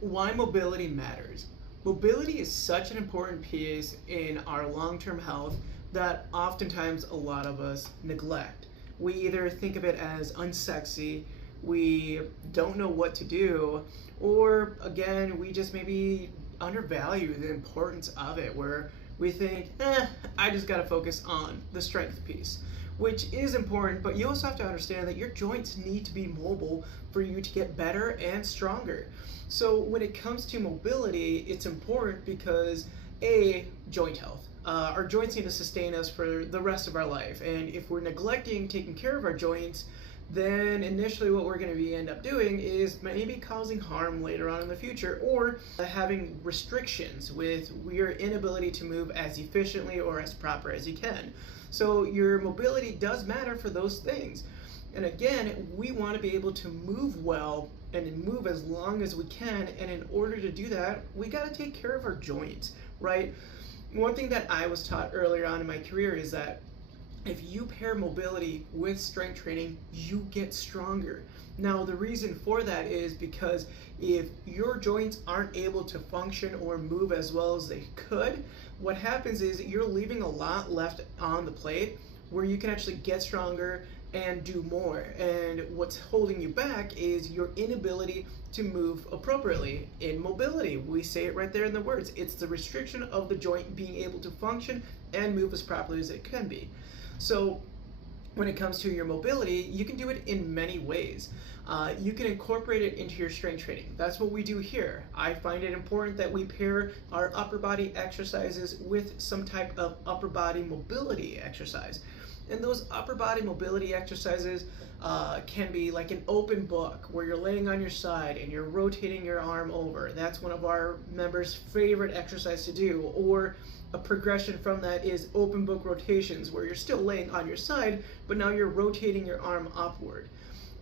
Why mobility matters. Mobility is such an important piece in our long-term health that oftentimes a lot of us neglect. We either think of it as unsexy, we don't know what to do, or again, we just maybe undervalue the importance of it, where we think, I just gotta focus on the strength piece, which is important, but you also have to understand that your joints need to be mobile for you to get better and stronger. So when it comes to mobility, it's important because joint health. Our joints need to sustain us for the rest of our life, and if we're neglecting taking care of our joints, then initially what we're going to be end up doing is maybe causing harm later on in the future, or having restrictions with your inability to move as efficiently or as proper as you can. So your mobility does matter for those things. And again, we want to be able to move well and move as long as we can, and in order to do that, we got to take care of our joints, right? One thing that I was taught earlier on in my career is that if you pair mobility with strength training, you get stronger. Now, the reason for that is because if your joints aren't able to function or move as well as they could, what happens is you're leaving a lot left on the plate where you can actually get stronger and do more. And what's holding you back is your inability to move appropriately. In mobility, we say it right there in the words, it's the restriction of the joint being able to function and move as properly as it can be. So when it comes to your mobility, you can do it in many ways. You can incorporate it into your strength training. That's what we do here. I find it important that we pair our upper body exercises with some type of upper body mobility exercise. And those upper body mobility exercises can be like an open book where you're laying on your side and you're rotating your arm over. That's one of our members' favorite exercise to do. Or a progression from that is open book rotations, where you're still laying on your side, but now you're rotating your arm upward.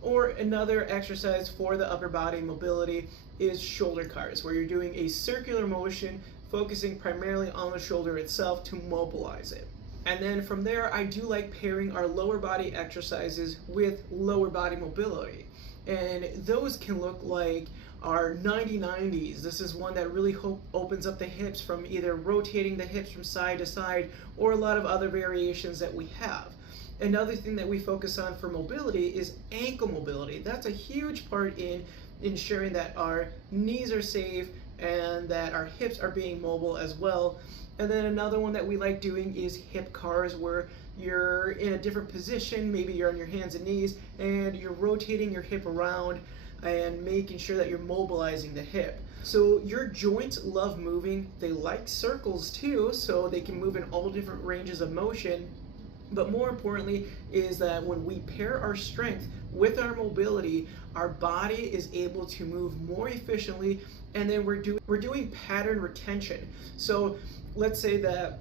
Or another exercise for the upper body mobility is shoulder cars, where you're doing a circular motion, focusing primarily on the shoulder itself to mobilize it. And then from there, I do like pairing our lower body exercises with lower body mobility. And those can look like our 90-90s. This is one that really opens up the hips from either rotating the hips from side to side or a lot of other variations that we have. Another thing that we focus on for mobility is ankle mobility. That's a huge part in ensuring that our knees are safe and that our hips are being mobile as well. And then another one that we like doing is hip cars, where you're in a different position, maybe you're on your hands and knees, and you're rotating your hip around and making sure that you're mobilizing the hip. So your joints love moving. They like circles too, so they can move in all different ranges of motion. But more importantly is that when we pair our strength with our mobility, our body is able to move more efficiently, and then we're doing pattern retention. So let's say that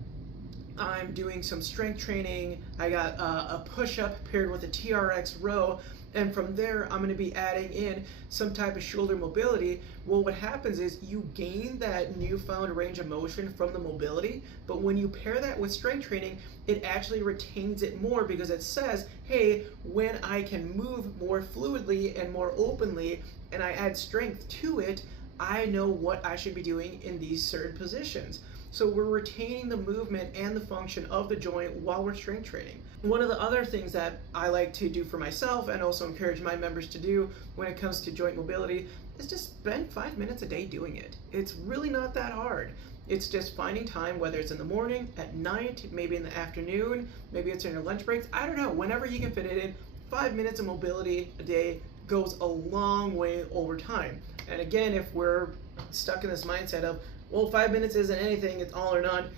I'm doing some strength training, I got a push-up paired with a TRX row, and from there I'm going to be adding in some type of shoulder mobility. Well, what happens is you gain that newfound range of motion from the mobility, but when you pair that with strength training, it actually retains it more, because it says, hey, when I can move more fluidly and more openly and I add strength to it, I know what I should be doing in these certain positions. So we're retaining the movement and the function of the joint while we're strength training. One of the other things that I like to do for myself and also encourage my members to do when it comes to joint mobility is just spend 5 minutes a day doing it. It's really not that hard. It's just finding time, whether it's in the morning, at night, maybe in the afternoon, maybe it's in your lunch breaks. I don't know, whenever you can fit it in. 5 minutes of mobility a day goes a long way over time. And again, if we're stuck in this mindset of, well, 5 minutes isn't anything, it's all or none,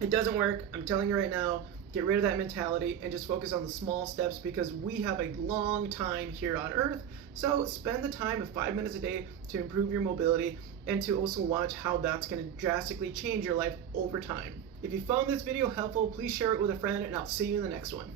it doesn't work. I'm telling you right now, get rid of that mentality and just focus on the small steps, because we have a long time here on earth. So spend the time of 5 minutes a day to improve your mobility and to also watch how that's going to drastically change your life over time. If you found this video helpful, please share it with a friend, and I'll see you in the next one.